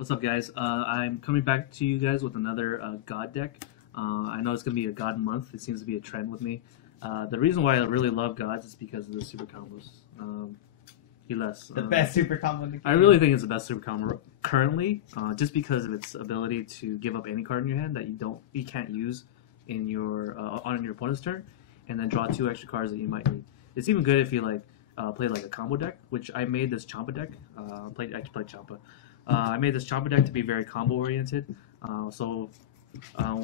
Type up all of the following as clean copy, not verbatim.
What's up, guys? I'm coming back to you guys with another God deck. I know it's going to be a God month. It seems to be a trend with me. The reason why I really love Gods is because of the super combos. Heles. The best super combo in the game. I really think it's the best super combo currently, just because of its ability to give up any card in your hand that you can't use in your on your opponent's turn, and then draw 2 extra cards that you might need. It's even good if you play like a combo deck, which I made this Champa deck. I actually played Champa. I made this Champa deck to be very combo oriented.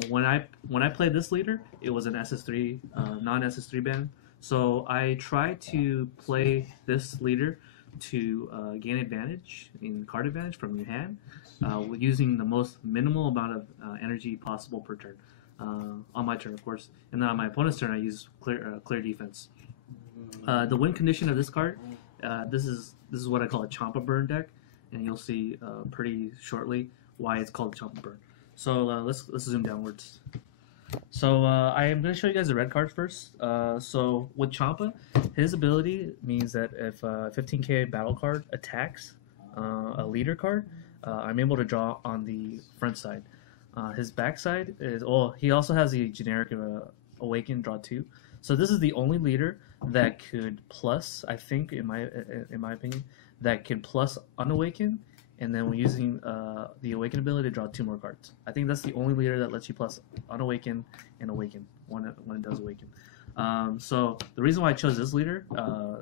When I played this leader, it was an SS3 non SS3 ban. So I tried to play this leader to gain advantage in card advantage from your hand, using the most minimal amount of energy possible per turn. On my turn, of course, and then on my opponent's turn, I use clear defense. The win condition of this card, this is what I call a Champa burn deck, and you'll see pretty shortly why it's called Champa burn. So let's zoom downwards. So I am going to show you guys the red card first. So with Champa, his ability means that if a 15k battle card attacks a leader card, I'm able to draw on the front side. His backside is, he also has the generic Awaken, draw 2. So this is the only leader that could plus, I think, in my opinion, that could plus Unawaken, and then when using the Awaken ability to draw 2 more cards. I think that's the only leader that lets you plus Unawaken and Awaken when it does Awaken. So the reason why I chose this leader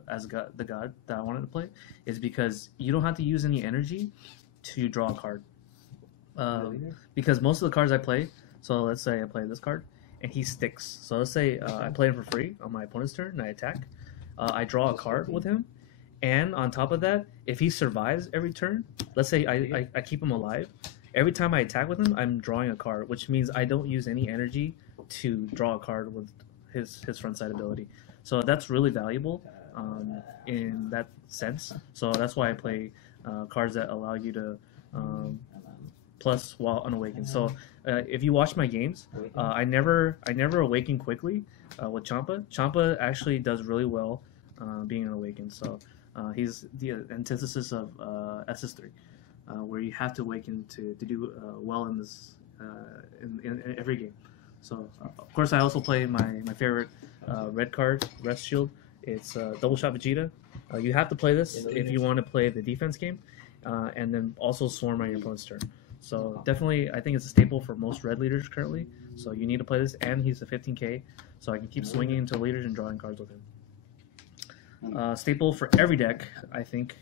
as the god that I wanted to play is because you don't have to use any energy to draw a card. Because most of the cards I play, so let's say I play this card, and he sticks. So let's say I play him for free on my opponent's turn, and I attack. I draw a card with him, and on top of that, if he survives every turn, let's say I keep him alive, every time I attack with him, I'm drawing a card, which means I don't use any energy to draw a card with his front side ability. So that's really valuable in that sense. So that's why I play cards that allow you to plus while unawakened. So if you watch my games, I never awaken quickly with Champa. Champa actually does really well being unawakened. So he's the antithesis of SS3, where you have to awaken to do well in this in every game. So of course I also play my favorite red card, Rest Shield. It's Double Shot Vegeta. You have to play this if you want to play the defense game, and then also Swarm on your opponent's turn. So definitely, I think it's a staple for most red leaders currently. So you need to play this, and he's a 15k, so I can keep swinging into leaders and drawing cards with him. Staple for every deck, I think,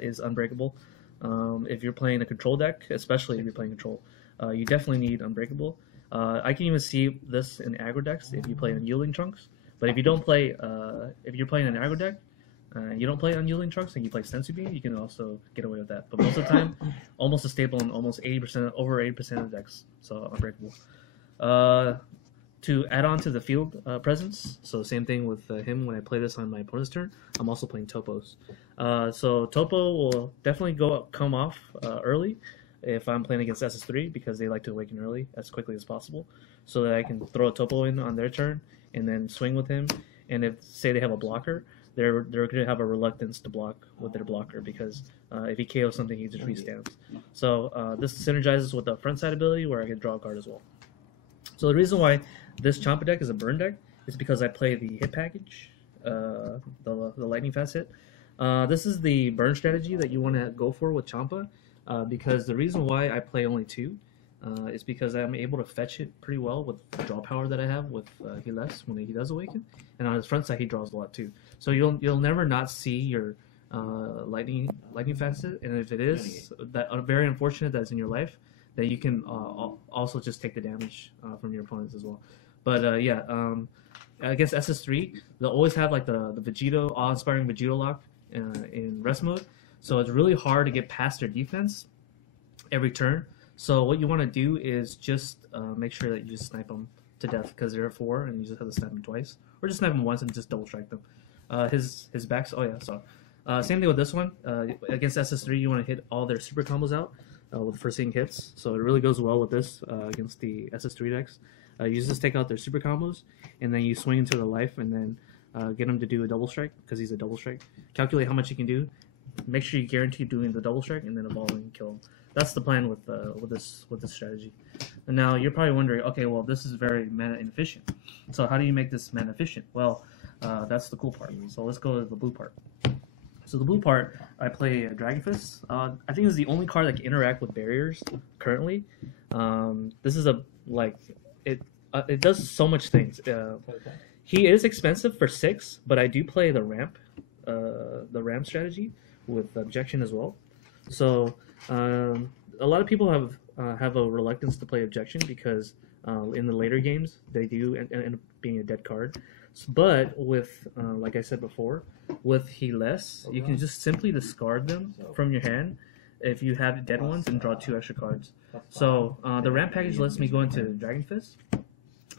is Unbreakable. If you're playing a control deck, especially if you're playing control, you definitely need Unbreakable. I can even see this in aggro decks if you play Unyielding Trunks. But if you don't play, if you're playing an aggro deck, you don't play Unyielding Trunks and you play Sensu Bean, you can also get away with that. But most of the time, almost a staple in almost 80%, over 80% of the decks. So Unbreakable. To add on to the field presence, so same thing with him when I play this on my opponent's turn, I'm also playing Topos. So Topo will definitely come off early if I'm playing against SS3 because they like to awaken early as quickly as possible, so that I can throw a Topo in on their turn and then swing with him. And if, say, they have a blocker, they're going to have a reluctance to block with their blocker because if he KOs something, he just restands. So this synergizes with the front side ability where I can draw a card as well. So the reason why this Champa deck is a burn deck is because I play the hit package, the lightning fast hit. This is the burn strategy that you want to go for with Champa, because the reason why I play only 2 is because I'm able to fetch it pretty well with the draw power that I have with Heles when he does awaken, and on his front side he draws a lot too. So you'll never not see your lightning fast hit, and if it is that very unfortunate that it's in your life, that you can also just take the damage from your opponents as well. But against SS3, they'll always have like the Vegito, awe-inspiring Vegito lock in rest mode, so it's really hard to get past their defense every turn. So what you want to do is just make sure that you just snipe them to death because they're at 4 and you just have to snipe them twice, or just snipe them once and just double strike them. His backs, same thing with this one. Against SS3, you want to hit all their super combos out with foreseeing hits. So it really goes well with this against the SS3 decks. You just take out their super combos, and then you swing into the life, and then get him to do a double strike because he's a double strike. Calculate how much he can do. Make sure you guarantee doing the double strike, and then evolving and kill him. that's the plan with this strategy. And now you're probably wondering, okay, well, this is very mana inefficient. So how do you make this mana efficient? Well, that's the cool part. So let's go to the blue part. So the blue part, I play Dragon Fist. I think it's the only card that can interact with barriers currently. This is it does so much things. He is expensive for 6, but I do play the ramp strategy with objection as well. So a lot of people have a reluctance to play objection because in the later games they do end up being a dead card. But with like I said before, with Heles, you can just simply discard them from your hand if you have dead ones and draw 2 extra cards. So the ramp package lets me go into Dragon Fist,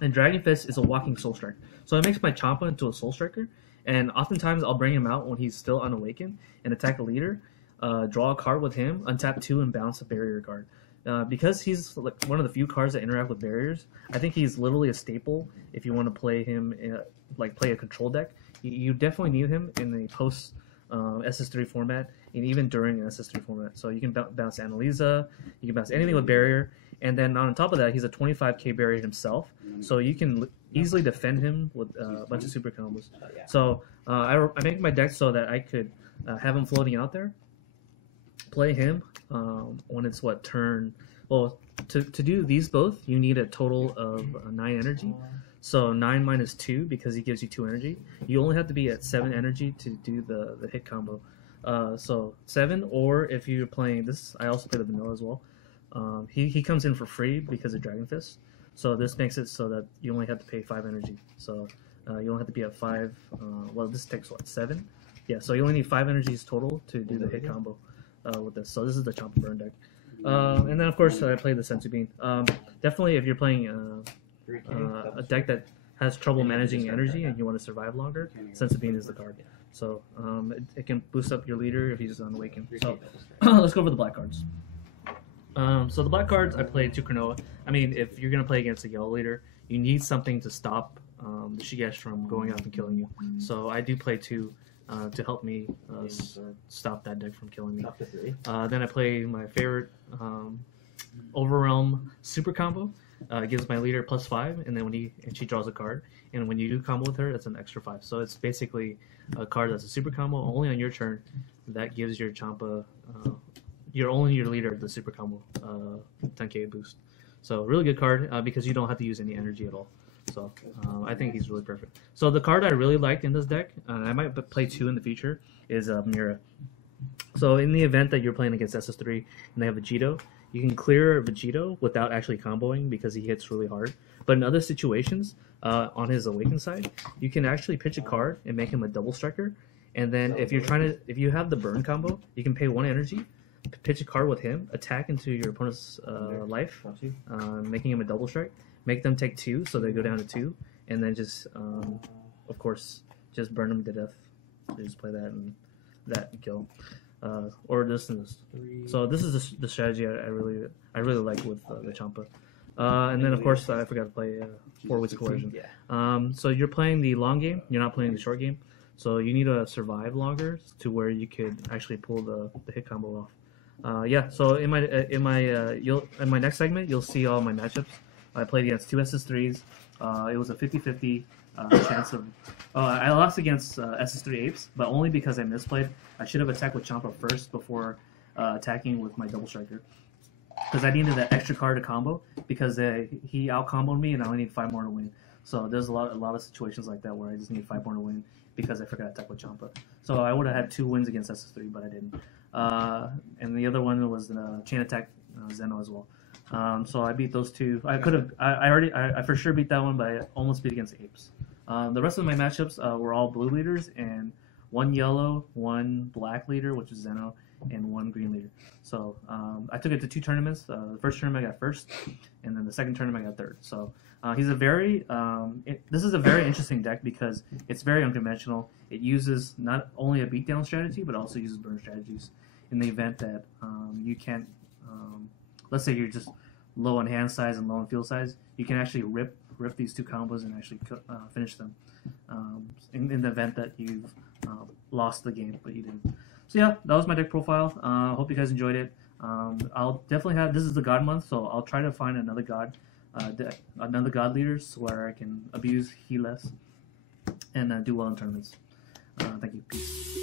and Dragon Fist is a walking Soul Strike. So it makes my Champa into a Soul Striker, and oftentimes I'll bring him out when he's still unawakened and attack a leader, draw a card with him, untap 2, and bounce a barrier card. Because he's like one of the few cards that interact with barriers, I think he's literally a staple if you want to play him play a control deck. You definitely need him in the post SS3 format, and even during an SS3 format. So you can bounce Annalisa, you can bounce anything with barrier, and then on top of that, he's a 25k barrier himself, so you can easily defend him with a bunch of super combos. So I make my deck so that I could have him floating out there, play him when it's turn. Well, to do these both, you need a total of 9 energy. So 9 minus 2 because he gives you 2 energy. You only have to be at 7 energy to do the hit combo. So 7, or if you're playing this, I also play the vanilla as well. He comes in for free because of Dragon Fist. So this makes it so that you only have to pay 5 energy. So you only have to be at 5. Well, this takes 7? Yeah. So you only need 5 energies total to do the hit combo with this. So this is the Champa burn deck. And then of course I play the Senzu Bean. Definitely, if you're playing a deck that has trouble managing energy and you want to survive longer, Senzu Bean is the card. So it can boost up your leader if he's unawakened. So let's go over the black cards. So the black cards, I play 2 Cronoa. I mean, if you're going to play against a yellow leader, you need something to stop the Shigesh from going up and killing you. So I do play 2 to help me stop that deck from killing me. Then I play my favorite Overrealm Super Combo. Gives my leader +5, and then she draws a card, and when you do combo with her, it's an extra 5. So it's basically a card that's a super combo only on your turn that gives your Champa, your leader the super combo 10k boost. So really good card because you don't have to use any energy at all. So I think he's really perfect. So the card I really liked in this deck, and I might play 2 in the future, is Mira. So in the event that you're playing against SS3 and they have Vegito, you can clear Vegito without actually comboing because he hits really hard. But in other situations, on his awakened side, you can actually pitch a card and make him a double striker. And then if you have the burn combo, you can pay 1 energy, pitch a card with him, attack into your opponent's life, making him a double strike. Make them take 2, so they go down to 2, and then just, of course, just burn them to death. They just play that and kill. Or this and this. So this is the strategy I really like with the Champa. And then of course I forgot to play 4 Wits Coercion. So you're playing the long game. You're not playing the short game. So you need to survive longer to where you could actually pull the hit combo off. Yeah. So in my next segment you'll see all my matchups. I played against 2 SS3s. It was a 50-50 chance of. I lost against SS3 Apes, but only because I misplayed. I should have attacked with Champa first before attacking with my double striker, because I needed that extra card to combo because he out comboed me and I only need 5 more to win. So there's a lot of situations like that where I just need 5 more to win because I forgot to attack with Champa. So I would have had 2 wins against SS3, but I didn't. And the other one was the chain attack Zen-Oh as well. So I beat those 2. I could have. I for sure beat that one, but I almost beat against Apes. The rest of my matchups were all blue leaders and 1 yellow, 1 black leader, which is Zen-Oh, and 1 green leader. So I took it to 2 tournaments. The first tournament I got first, and then the second tournament I got third. So he's a very. This is a very interesting deck because it's very unconventional. It uses not only a beatdown strategy, but also uses burn strategies in the event that you can't. Let's say you're just low on hand size and low on field size, you can actually rip these 2 combos and actually finish them in the event that you've lost the game, but you didn't. So yeah, that was my deck profile. Hope you guys enjoyed it. I'll definitely have. This is the God month, so I'll try to find another God, another God leaders where I can abuse Heles and do well in tournaments. Thank you. Peace.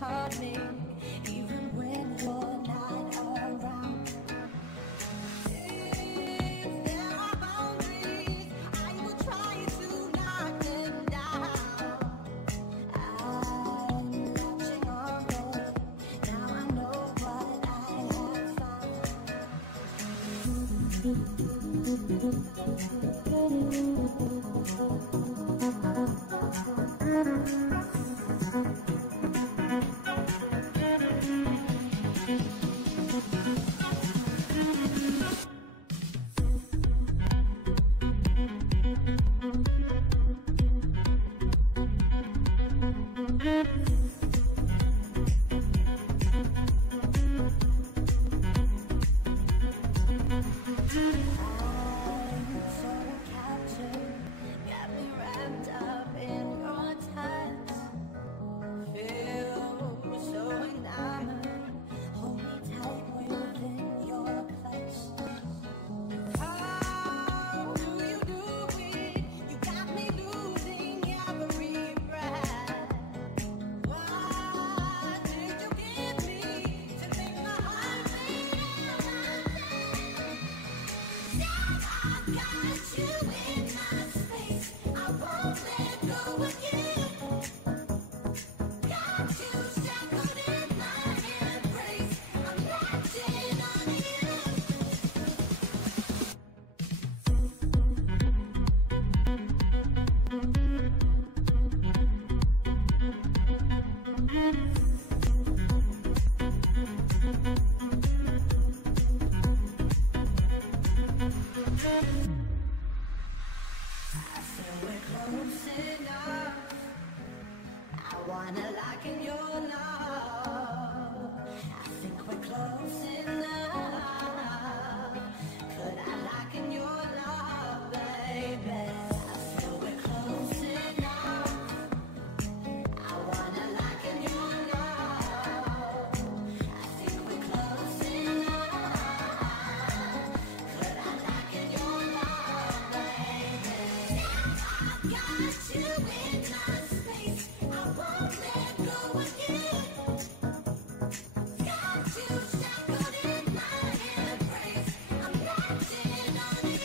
taught me, even when you're not around. If there are boundaries, I will try to knock them down. I'm catching on, babe. Now I know what I have wanna lock in your love. I think we're close enough. Could I lock in your love, baby? I feel we're close enough. I wanna lock in your love. I think we're close enough. Could I lock in your love, baby? Now I got you in my space. I won't let go again. Got you shackled in my embrace. I'm locked in on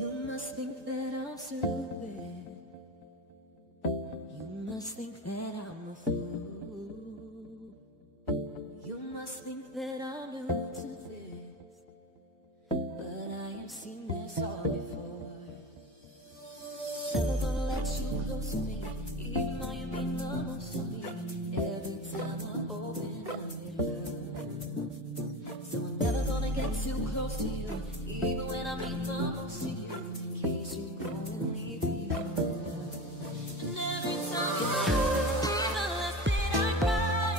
You must think that I'm stupid. You must think that I'm a fool. You must think that I'm new to this, but I have seen this all before. Never gonna let you close to me, even though you mean the most to me. Every time I open up it hurts. So I'm never gonna get too close to you, even when I mean the most to you. In case you go and leave me. And every time you leave me, the less that I cry.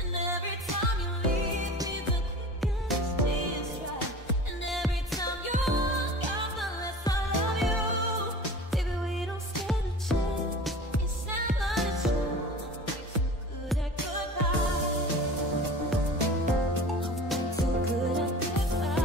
And every time you leave me, the quicker this tears dry. And every time you walk out, the less I love you. Baby, we don't stand a chance. It's never the truth. I'm way too good at goodbye. I'm way too good at goodbye.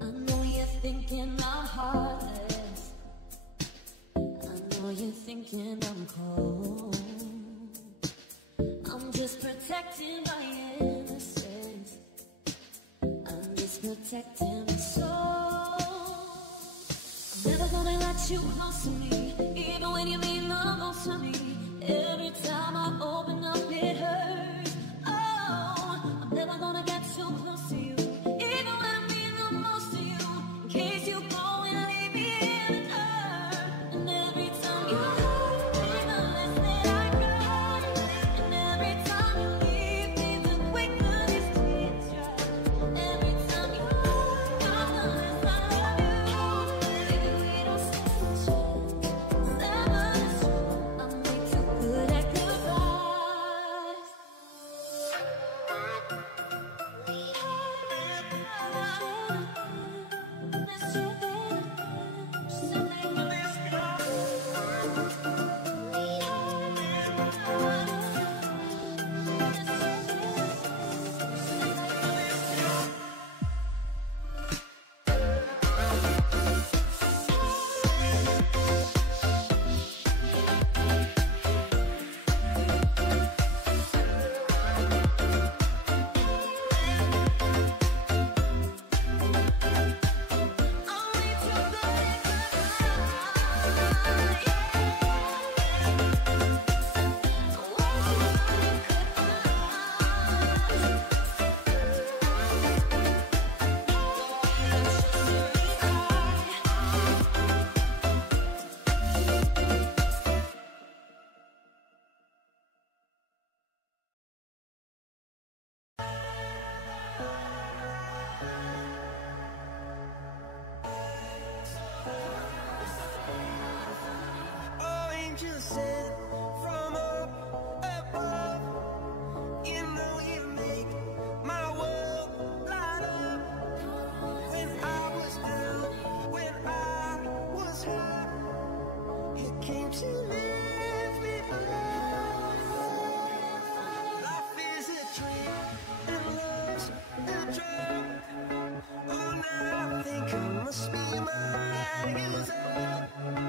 I know you're thinking I'm heartless. I know you're thinking I'm cold. I'm just protecting my innocence. I'm just protecting my soul. Never gonna let you close to me, even when you mean the most to me. Every time I open up, it hurts. Oh, I'm never gonna get too close to you, even when I mean the most to you. In case you go and leave me in the dirt. And every time you hurt me, the less that I cry. And every time you leave me, the quicker these tears dry. Every time you walk out, the less I love you. Baby, we don't stand a chance. Never the truth. I'm way too good at goodbye. must be my user.